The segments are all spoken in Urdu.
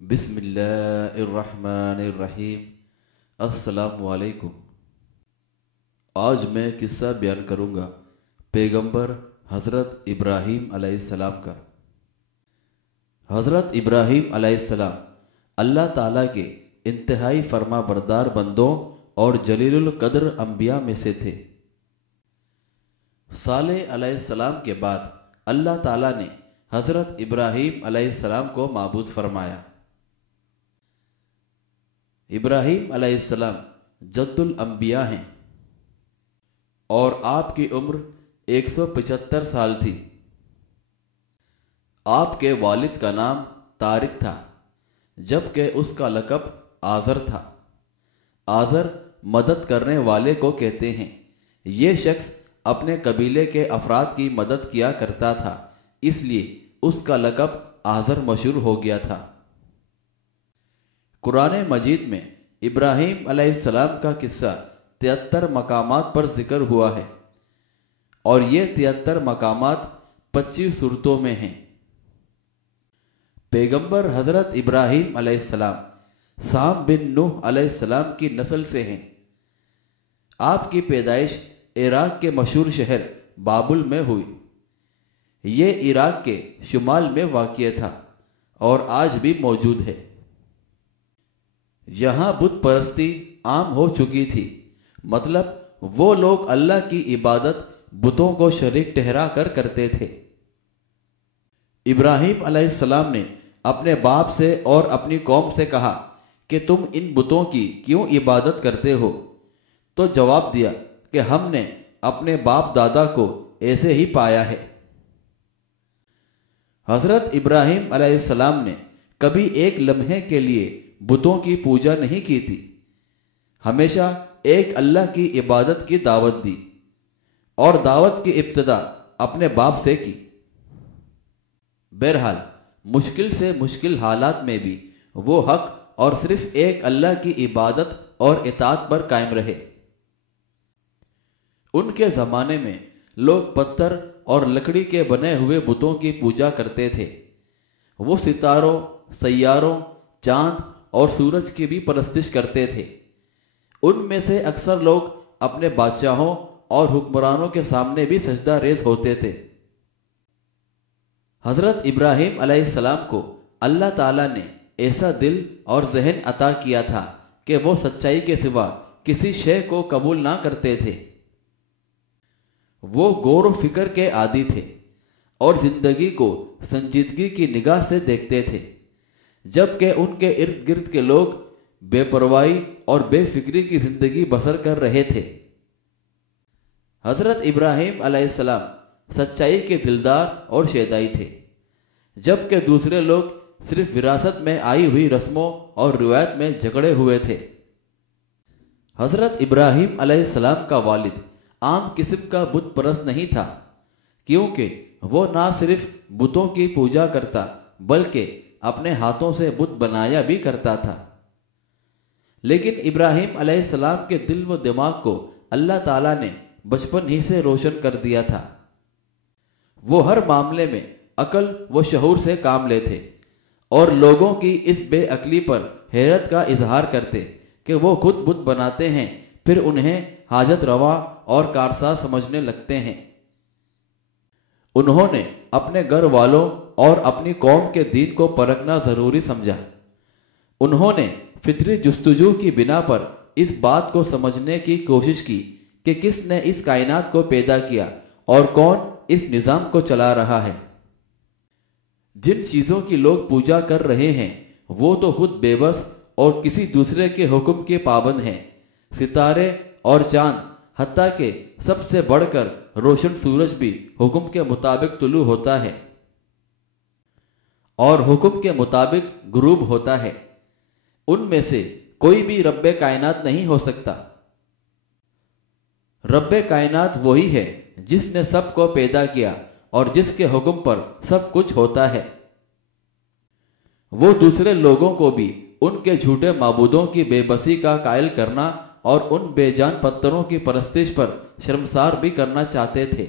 بسم اللہ الرحمن الرحیم۔ السلام علیکم۔ آج میں قصہ بیان کروں گا پیغمبر حضرت ابراہیم علیہ السلام کا۔ حضرت ابراہیم علیہ السلام اللہ تعالیٰ کے انتہائی فرما بردار بندوں اور جلیل القدر انبیاء میں سے تھے۔ صالح علیہ السلام کے بعد اللہ تعالیٰ نے حضرت ابراہیم علیہ السلام کو معبود فرمایا۔ ابراہیم علیہ السلام جد الانبیاء ہیں اور آپ کی عمر 175 سال تھی۔ آپ کے والد کا نام طارق تھا، جبکہ اس کا لقب آزر تھا۔ آزر مدد کرنے والے کو کہتے ہیں۔ یہ شخص اپنے قبیلے کے افراد کی مدد کیا کرتا تھا، اس لیے اس کا لقب آزر مشہور ہو گیا تھا۔ قرآن مجید میں ابراہیم علیہ السلام کا قصہ 73 مقامات پر ذکر ہوا ہے، اور یہ 73 مقامات 25 سورتوں میں ہیں۔ پیغمبر حضرت ابراہیم علیہ السلام سام بن نوح علیہ السلام کی نسل سے ہیں۔ آپ کی پیدائش عراق کے مشہور شہر بابل میں ہوئی۔ یہ عراق کے شمال میں واقع تھا اور آج بھی موجود ہے۔ یہاں بت پرستی عام ہو چکی تھی، مطلب وہ لوگ اللہ کی عبادت بتوں کو شریک ٹھہرا کر کرتے تھے۔ ابراہیم علیہ السلام نے اپنے باپ سے اور اپنی قوم سے کہا کہ تم ان بتوں کی کیوں عبادت کرتے ہو؟ تو جواب دیا کہ ہم نے اپنے باپ دادا کو ایسے ہی پایا ہے۔ حضرت ابراہیم علیہ السلام نے کبھی ایک لمحے کے لیے بتوں کی پوجا نہیں کی تھی، ہمیشہ ایک اللہ کی عبادت کی دعوت دی، اور دعوت کی ابتدا اپنے باپ سے کی۔ بہرحال مشکل سے مشکل حالات میں بھی وہ حق اور صرف ایک اللہ کی عبادت اور اطاعت پر قائم رہے۔ ان کے زمانے میں لوگ پتھر اور لکڑی کے بنے ہوئے بتوں کی پوجا کرتے تھے۔ وہ ستاروں، سیاروں، چاند اور سورج کی بھی پرستش کرتے تھے۔ ان میں سے اکثر لوگ اپنے بادشاہوں اور حکمرانوں کے سامنے بھی سجدہ ریز ہوتے تھے۔ حضرت ابراہیم علیہ السلام کو اللہ تعالیٰ نے ایسا دل اور ذہن عطا کیا تھا کہ وہ سچائی کے سوا کسی شے کو قبول نہ کرتے تھے۔ وہ غور و فکر کے عادی تھے اور زندگی کو سنجیدگی کی نگاہ سے دیکھتے تھے، جبکہ ان کے ارد گرد کے لوگ بے پرواہی اور بے فکری کی زندگی بسر کر رہے تھے۔ حضرت ابراہیم علیہ السلام سچائی کے دلدار اور شیدائی تھے، جبکہ دوسرے لوگ صرف وراثت میں آئی ہوئی رسموں اور روایت میں جکڑے ہوئے تھے۔ حضرت ابراہیم علیہ السلام کا والد عام قسم کا بت پرست نہیں تھا، کیونکہ وہ نہ صرف بتوں کی پوجا کرتا بلکہ اپنے ہاتھوں سے بت بنایا بھی کرتا تھا۔ لیکن ابراہیم علیہ السلام کے دل و دماغ کو اللہ تعالیٰ نے بچپن ہی سے روشن کر دیا تھا۔ وہ ہر معاملے میں عقل و شعور سے کام لیتے اور لوگوں کی اس بے عقلی پر حیرت کا اظہار کرتے کہ وہ خود بت بناتے ہیں، پھر انہیں حاجت روا اور کارساز سمجھنے لگتے ہیں۔ انہوں نے اپنے گھر والوں اور اپنی قوم کے دین کو پرکھنا ضروری سمجھا۔ انہوں نے فطری جستجو کی بنا پر اس بات کو سمجھنے کی کوشش کی کہ کس نے اس کائنات کو پیدا کیا اور کون اس نظام کو چلا رہا ہے۔ جن چیزوں کی لوگ پوجا کر رہے ہیں وہ تو خود بے بس اور کسی دوسرے کے حکم کے پابند ہیں۔ ستارے اور چاند، حتیٰ کہ سب سے بڑھ کر روشن سورج بھی حکم کے مطابق طلوع ہوتا ہے اور حکم کے مطابق غروب ہوتا ہے۔ ان میں سے کوئی بھی رب کائنات نہیں ہو سکتا۔ رب کائنات وہی ہے جس نے سب کو پیدا کیا اور جس کے حکم پر سب کچھ ہوتا ہے۔ وہ دوسرے لوگوں کو بھی ان کے جھوٹے معبودوں کی بے بسی کا قائل کرنا اور ان بے جان پتھروں کی پرستش پر شرمسار بھی کرنا چاہتے تھے۔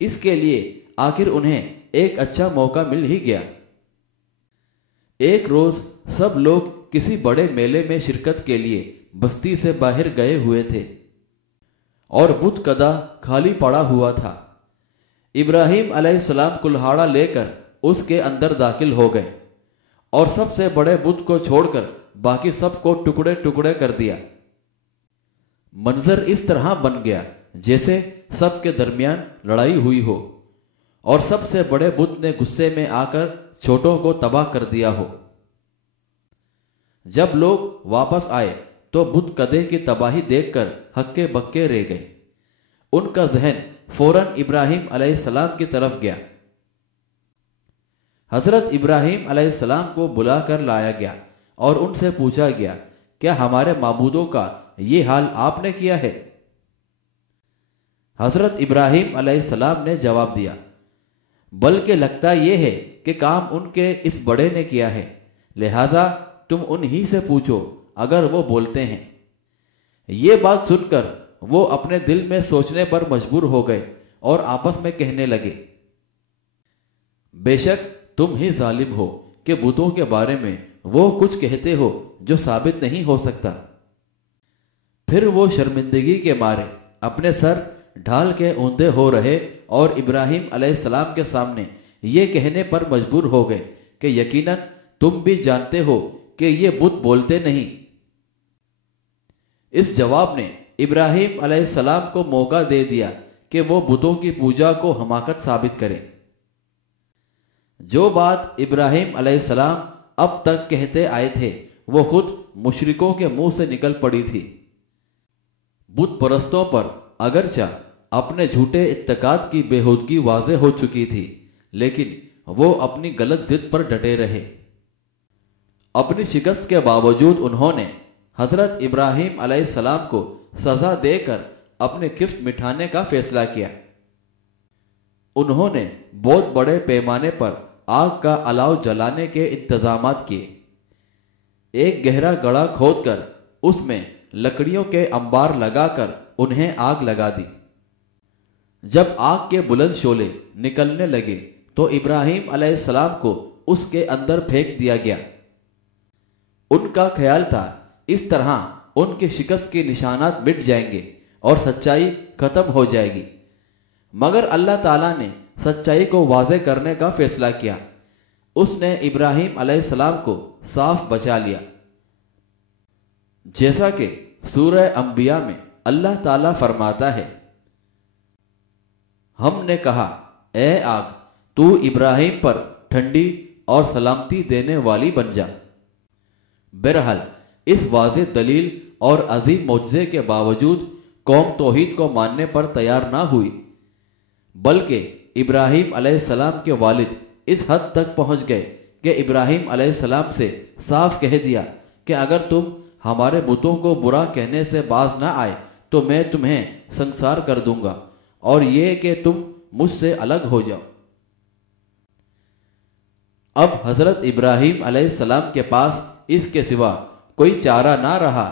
اس کے لیے آخر انہیں ایک اچھا موقع مل ہی گیا۔ ایک روز سب لوگ کسی بڑے میلے میں شرکت کے لیے بستی سے باہر گئے ہوئے تھے اور بت کدا خالی پڑا ہوا تھا۔ ابراہیم علیہ السلام کلہاڑا لے کر اس کے اندر داخل ہو گئے اور سب سے بڑے بت کو چھوڑ کر باقی سب کو ٹکڑے ٹکڑے کر دیا۔ منظر اس طرح بن گیا جیسے سب کے درمیان لڑائی ہوئی ہو اور سب سے بڑے بت نے غصے میں آ کر چھوٹوں کو تباہ کر دیا ہو۔ جب لوگ واپس آئے تو بت کدے کی تباہی دیکھ کر ہکے بکے رہ گئے۔ ان کا ذہن فوراً ابراہیم علیہ السلام کی طرف گیا۔ حضرت ابراہیم علیہ السلام کو بلا کر لایا گیا اور ان سے پوچھا گیا، کیا ہمارے معبودوں کا یہ حال آپ نے کیا ہے؟ حضرت ابراہیم علیہ السلام نے جواب دیا، بلکہ لگتا یہ ہے کہ کام ان کے اس بڑے نے کیا ہے، لہذا تم انہی سے پوچھو اگر وہ بولتے ہیں۔ یہ بات سن کر وہ اپنے دل میں سوچنے پر مجبور ہو گئے اور آپس میں کہنے لگے، بے شک تم ہی ظالم ہو کہ بتوں کے بارے میں وہ کچھ کہتے ہو جو ثابت نہیں ہو سکتا۔ پھر وہ شرمندگی کے مارے اپنے سر ڈھال کے اوندے ہو رہے اور ابراہیم علیہ السلام کے سامنے یہ کہنے پر مجبور ہو گئے کہ یقیناً تم بھی جانتے ہو کہ یہ بت بولتے نہیں۔ اس جواب نے ابراہیم علیہ السلام کو موقع دے دیا کہ وہ بتوں کی پوجا کو حماقت ثابت کرے۔ جو بات ابراہیم علیہ السلام اب تک کہتے آئے تھے وہ خود مشرکوں کے منہ سے نکل پڑی تھی۔ بت پرستوں پر اگرچہ اپنے جھوٹے اعتقاد کی بےہودگی واضح ہو چکی تھی، لیکن وہ اپنی غلط ضد پر ڈٹے رہے۔ اپنی شکست کے باوجود انہوں نے حضرت ابراہیم علیہ السلام کو سزا دے کر اپنے کفت مٹھانے کا فیصلہ کیا۔ انہوں نے بہت بڑے پیمانے پر آگ کا الاؤ جلانے کے انتظامات کیے۔ ایک گہرا گڑھا کھود کر اس میں لکڑیوں کے انبار لگا کر انہیں آگ لگا دی۔ جب آگ کے بلند شعلے نکلنے لگے تو ابراہیم علیہ السلام کو اس کے اندر پھینک دیا گیا۔ ان کا خیال تھا اس طرح ان کی شکست کے نشانات مٹ جائیں گے اور سچائی ختم ہو جائے گی، مگر اللہ تعالیٰ نے سچائی کو واضح کرنے کا فیصلہ کیا۔ اس نے ابراہیم علیہ السلام کو صاف بچا لیا، جیسا کہ سورہ انبیاء میں اللہ تعالیٰ فرماتا ہے، ہم نے کہا اے آگ تو ابراہیم پر ٹھنڈی اور سلامتی دینے والی بن جا۔ بہرحال اس واضح دلیل اور عظیم معجزے کے باوجود قوم توحید کو ماننے پر تیار نہ ہوئی، بلکہ ابراہیم علیہ السلام کے والد اس حد تک پہنچ گئے کہ ابراہیم علیہ السلام سے صاف کہہ دیا کہ اگر تم ہمارے بتوں کو برا کہنے سے باز نہ آئے تو میں تمہیں سنسار کر دوں گا، اور یہ کہ تم مجھ سے الگ ہو جاؤ۔ اب حضرت ابراہیم علیہ السلام کے پاس اس کے سوا کوئی چارہ نہ رہا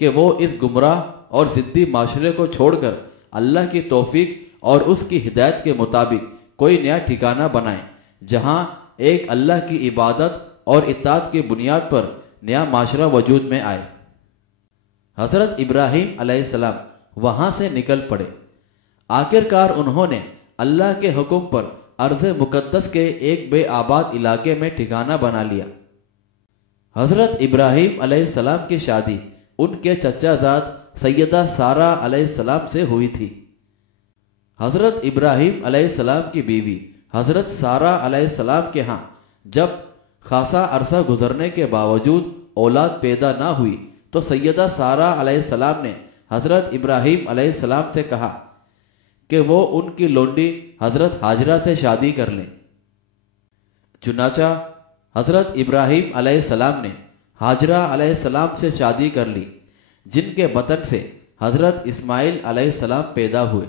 کہ وہ اس گمراہ اور ضدی معاشرے کو چھوڑ کر اللہ کی توفیق اور اس کی ہدایت کے مطابق کوئی نیا ٹھکانہ بنائے، جہاں ایک اللہ کی عبادت اور اطاعت کی بنیاد پر نیا معاشرہ وجود میں آئے۔ حضرت ابراہیم علیہ السلام وہاں سے نکل پڑے۔ آخرکار انہوں نے اللہ کے حکم پر ارض مقدس کے ایک بے آباد علاقے میں ٹھکانہ بنا لیا۔ حضرت ابراہیم علیہ السلام کی شادی ان کے چچا زاد سیدہ سارہ علیہ السلام سے ہوئی تھی۔ حضرت ابراہیم علیہ السلام کی بیوی حضرت سارہ علیہ السلام کے ہاں جب خاصا عرصہ گزرنے کے باوجود اولاد پیدا نہ ہوئی تو سیدہ سارہ علیہ السلام نے حضرت ابراہیم علیہ السلام سے کہا کہ وہ ان کی لونڈی حضرت ہاجرہ سے شادی کر لیں۔ چنانچہ حضرت ابراہیم علیہ السلام نے ہاجرہ علیہ السلام سے شادی کر لی، جن کے بطن سے حضرت اسماعیل علیہ السلام پیدا ہوئے۔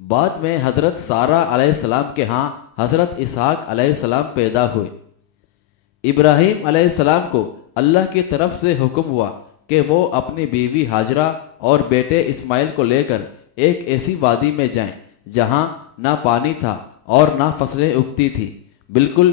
بعد میں حضرت سارہ علیہ السلام کے ہاں حضرت اسحاق علیہ السلام پیدا ہوئے۔ ابراہیم علیہ السلام کو اللہ کی طرف سے حکم ہوا کہ وہ اپنی بیوی ہاجرہ اور بیٹے اسماعیل کو لے کر ایک ایسی وادی میں جائیں جہاں نہ پانی تھا اور نہ فصلیں اگتی تھی، بالکل